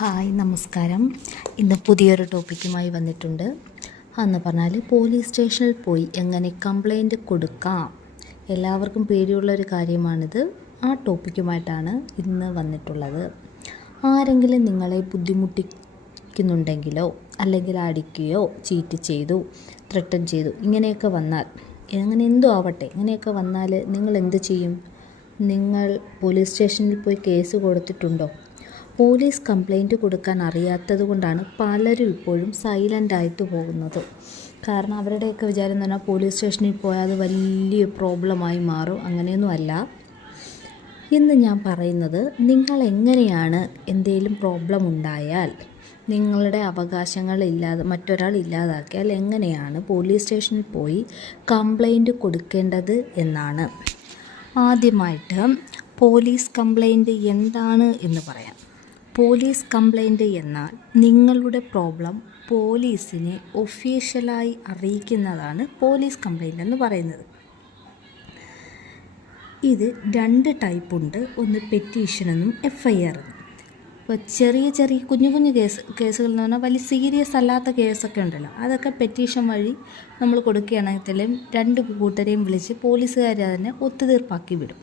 Hi നമസ്കാരം. ഇന്ന് പുതിയൊരു ടോപ്പിക്കുമായി വന്നിട്ടുണ്ട്. എന്ന് പറഞ്ഞാൽ പോലീസ് സ്റ്റേഷനിൽ പോയി എങ്ങനെ കംപ്ലൈൻറ്റ് കൊടുക്കാം. എല്ലാവർക്കും പേടിയുള്ളൊരു കാര്യമാണിത്. ആ ടോപ്പിക്കുമായിട്ടാണ് ഇന്ന് വന്നിട്ടുള്ളത്. ആരെങ്കിലും നിങ്ങളെ ബുദ്ധിമുട്ടിക്കുന്നുണ്ടെങ്കിലോ അല്ലെങ്കിൽ അടിക്കുകയോ ചീറ്റ് ചെയ്തു ത്രെട്ടൻ ചെയ്തു ഇങ്ങനെയൊക്കെ വന്നാൽ, അങ്ങനെ എന്തോ ആവട്ടെ, ഇങ്ങനെയൊക്കെ വന്നാൽ നിങ്ങൾ എന്ത് ചെയ്യും? നിങ്ങൾ പോലീസ് സ്റ്റേഷനിൽ പോയി കേസ് കൊടുത്തിട്ടുണ്ടോ? പോലീസ് കംപ്ലൈൻറ്റ് കൊടുക്കാൻ അറിയാത്തത് കൊണ്ടാണ് പലരും ഇപ്പോഴും സൈലൻ്റായിട്ട് പോകുന്നത്. കാരണം അവരുടെയൊക്കെ വിചാരം എന്ന് പറഞ്ഞാൽ പോലീസ് സ്റ്റേഷനിൽ പോയാൽ അത് വലിയ പ്രോബ്ലമായി മാറും. അങ്ങനെയൊന്നും അല്ല. ഇന്ന് ഞാൻ പറയുന്നത്, നിങ്ങൾ എങ്ങനെയാണ് എന്തെങ്കിലും പ്രോബ്ലം ഉണ്ടായാൽ, നിങ്ങളുടെ അവകാശങ്ങൾ മറ്റൊരാൾ ഇല്ലാതാക്കിയാൽ എങ്ങനെയാണ് പോലീസ് സ്റ്റേഷനിൽ പോയി കംപ്ലൈൻറ്റ് കൊടുക്കേണ്ടത് എന്നാണ്. ആദ്യമായിട്ട് പോലീസ് കംപ്ലൈൻറ്റ് എന്താണ് എന്ന് പറയാം. പോലീസ് കംപ്ലൈൻറ്റ് എന്നാൽ നിങ്ങളുടെ പ്രോബ്ലം പോലീസിനെ ഒഫീഷ്യലായി അറിയിക്കുന്നതാണ് പോലീസ് കംപ്ലൈൻറ്റ് എന്ന് പറയുന്നത്. ഇത് 2 ടൈപ്പുണ്ട്. ഒന്ന് പെറ്റീഷനെന്നും FIR എന്നും. ഇപ്പോൾ ചെറിയ കുഞ്ഞു കേസുകൾ എന്ന് പറഞ്ഞാൽ വലിയ സീരിയസ് അല്ലാത്ത കേസൊക്കെ ഉണ്ടല്ലോ, അതൊക്കെ പെറ്റീഷൻ വഴി നമ്മൾ കൊടുക്കുകയാണെങ്കിലും 2 കൂട്ടരെയും വിളിച്ച് പോലീസുകാർ തന്നെ ഒത്തുതീർപ്പാക്കി വിടും.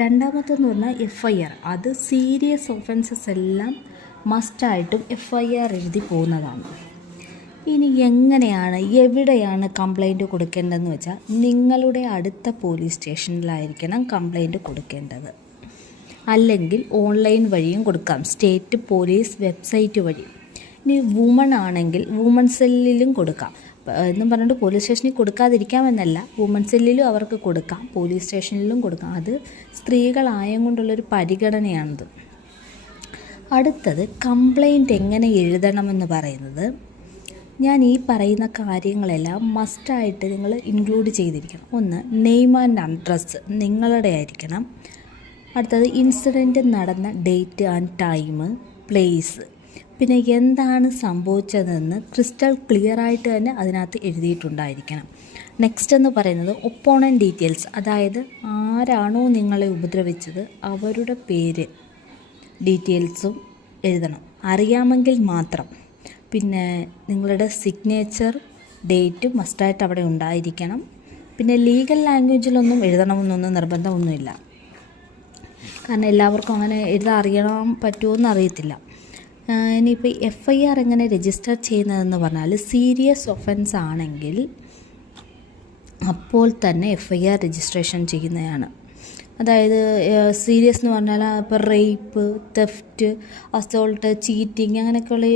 രണ്ടാമത്തെന്ന് പറഞ്ഞാൽ FIR. അത് സീരിയസ് ഒഫൻസസ് എല്ലാം മസ്റ്റായിട്ടും FIR എഴുതി പോകുന്നതാണ്. ഇനി എവിടെയാണ് കംപ്ലൈൻറ്റ് കൊടുക്കേണ്ടതെന്ന് വെച്ചാൽ, നിങ്ങളുടെ അടുത്ത പോലീസ് സ്റ്റേഷനിലായിരിക്കണം കംപ്ലൈൻറ്റ് കൊടുക്കേണ്ടത്. അല്ലെങ്കിൽ ഓൺലൈൻ വഴിയും കൊടുക്കാം, സ്റ്റേറ്റ് പോലീസ് വെബ്സൈറ്റ് വഴി. ഇനി വുമൺ ആണെങ്കിൽ വുമൺ സെല്ലിലും കൊടുക്കാം. എന്നും പറഞ്ഞിട്ട് പോലീസ് സ്റ്റേഷനിൽ കൊടുക്കാതിരിക്കാമെന്നല്ല, വുമൺ സെല്ലിലും അവർക്ക് കൊടുക്കാം, പോലീസ് സ്റ്റേഷനിലും കൊടുക്കാം. അത് സ്ത്രീകളായം കൊണ്ടുള്ളൊരു പരിഗണനയാണിത്. അടുത്തത് കംപ്ലൈൻറ്റ് എങ്ങനെ എഴുതണമെന്ന് പറയുന്നത്, ഞാൻ ഈ പറയുന്ന കാര്യങ്ങളെല്ലാം മസ്റ്റായിട്ട് നിങ്ങൾ ഇൻക്ലൂഡ് ചെയ്തിരിക്കണം. ഒന്ന്, നെയിം ആൻഡ് അഡ്രസ്സ് നിങ്ങളുടെ ആയിരിക്കണം. അടുത്തത് ഇൻസിഡൻറ്റ് നടന്ന ഡേറ്റ് ആൻഡ് ടൈം, പ്ലേസ്, പിന്നെ എന്താണ് സംഭവിച്ചതെന്ന് ക്രിസ്റ്റൽ ക്ലിയർ ആയിട്ട് തന്നെ അതിനകത്ത് എഴുതിയിട്ടുണ്ടായിരിക്കണം. നെക്സ്റ്റ് എന്ന് പറയുന്നത് ഒപ്പോണൻറ്റ് ഡീറ്റെയിൽസ്, അതായത് ആരാണോ നിങ്ങളെ ഉപദ്രവിച്ചത് അവരുടെ പേര് ഡീറ്റെയിൽസും എഴുതണം, അറിയാമെങ്കിൽ മാത്രം. പിന്നെ നിങ്ങളുടെ സിഗ്നേച്ചർ ഡേറ്റും മസ്റ്റായിട്ട് അവിടെ ഉണ്ടായിരിക്കണം. പിന്നെ ലീഗൽ ലാംഗ്വേജിലൊന്നും എഴുതണമെന്നൊന്നും നിർബന്ധമൊന്നുമില്ല, കാരണം എല്ലാവർക്കും അങ്ങനെ എഴുതാൻ പറ്റുമോ അറിയത്തില്ല. ഇനിയിപ്പോൾ FIR എങ്ങനെ രജിസ്റ്റർ ചെയ്യുന്നതെന്ന് പറഞ്ഞാൽ, സീരിയസ് ഒഫൻസ് ആണെങ്കിൽ അപ്പോൾ തന്നെ FIR രജിസ്ട്രേഷൻ ചെയ്യുന്നതാണ്. അതായത് സീരിയസ് എന്ന് പറഞ്ഞാൽ ഇപ്പോൾ റേപ്പ്, തെഫ്റ്റ്, അസോൾട്ട്, ചീറ്റിങ് അങ്ങനെയൊക്കെയുള്ള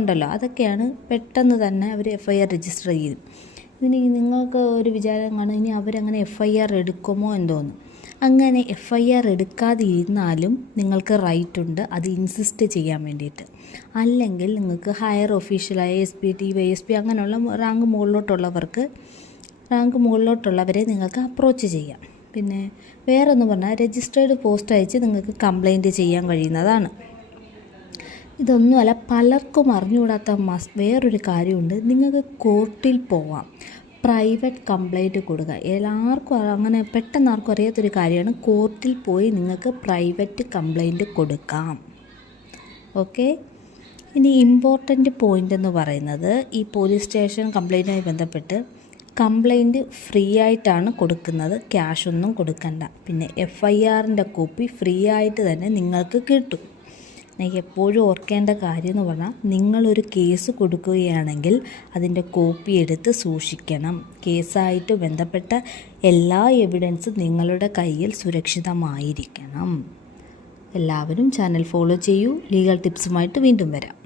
ഉണ്ടല്ലോ, അതൊക്കെയാണ് പെട്ടെന്ന് തന്നെ അവർ FIR രജിസ്റ്റർ ചെയ്യും. ഇനി നിങ്ങൾക്ക് ഒരു വിചാരം കാണും, ഇനി അവരങ്ങനെ FIR എടുക്കുമോ എന്തോന്ന്. അങ്ങനെ FIR എടുക്കാതിരുന്നാലും നിങ്ങൾക്ക് റൈറ്റ് ഉണ്ട് അത് ഇൻസിസ്റ്റ് ചെയ്യാൻ വേണ്ടിയിട്ട്. അല്ലെങ്കിൽ നിങ്ങൾക്ക് ഹയർ ഒഫീഷ്യലായ SP, DYSP അങ്ങനെയുള്ള റാങ്ക് മുകളിലോട്ടുള്ളവരെ നിങ്ങൾക്ക് അപ്രോച്ച് ചെയ്യാം. പിന്നെ വേറൊന്ന് പറഞ്ഞാൽ രജിസ്റ്റേർഡ് പോസ്റ്റ് അയച്ച് നിങ്ങൾക്ക് കംപ്ലൈൻറ്റ് ചെയ്യാൻ കഴിയുന്നതാണ്. ഇതൊന്നുമല്ല, പലർക്കും അറിഞ്ഞുകൂടാത്ത വേറൊരു കാര്യമുണ്ട്. നിങ്ങൾക്ക് കോർട്ടിൽ പോവാം, പ്രൈവറ്റ് കംപ്ലൈൻറ്റ് കൊടുക്കുക. എല്ലാവർക്കും അങ്ങനെ പെട്ടെന്ന് ആർക്കും അറിയാത്തൊരു കാര്യമാണ്. കോർട്ടിൽ പോയി നിങ്ങൾക്ക് പ്രൈവറ്റ് കംപ്ലൈൻറ്റ് കൊടുക്കാം. ഓക്കെ. ഇനി ഇമ്പോർട്ടൻ്റ് പോയിൻ്റ് എന്ന് പറയുന്നത്, ഈ പോലീസ് സ്റ്റേഷൻ കംപ്ലൈൻറ്റുമായി ബന്ധപ്പെട്ട് കംപ്ലൈൻറ്റ് ഫ്രീ ആയിട്ടാണ് കൊടുക്കുന്നത്, ക്യാഷൊന്നും കൊടുക്കണ്ട. പിന്നെ FIRൻ്റെ കോപ്പി ഫ്രീ ആയിട്ട് തന്നെ നിങ്ങൾക്ക് കിട്ടും. എപ്പോഴും ഓർക്കേണ്ട കാര്യം എന്ന് പറഞ്ഞാൽ, നിങ്ങളൊരു കേസ് കൊടുക്കുകയാണെങ്കിൽ അതിൻ്റെ കോപ്പി എടുത്ത് സൂക്ഷിക്കണം. കേസായിട്ട് ബന്ധപ്പെട്ട എല്ലാ എവിഡൻസും നിങ്ങളുടെ കയ്യിൽ സുരക്ഷിതമായിരിക്കണം. എല്ലാവരും ചാനൽ ഫോളോ ചെയ്യൂ. ലീഗൽ ടിപ്സുമായിട്ട് വീണ്ടും വരാം.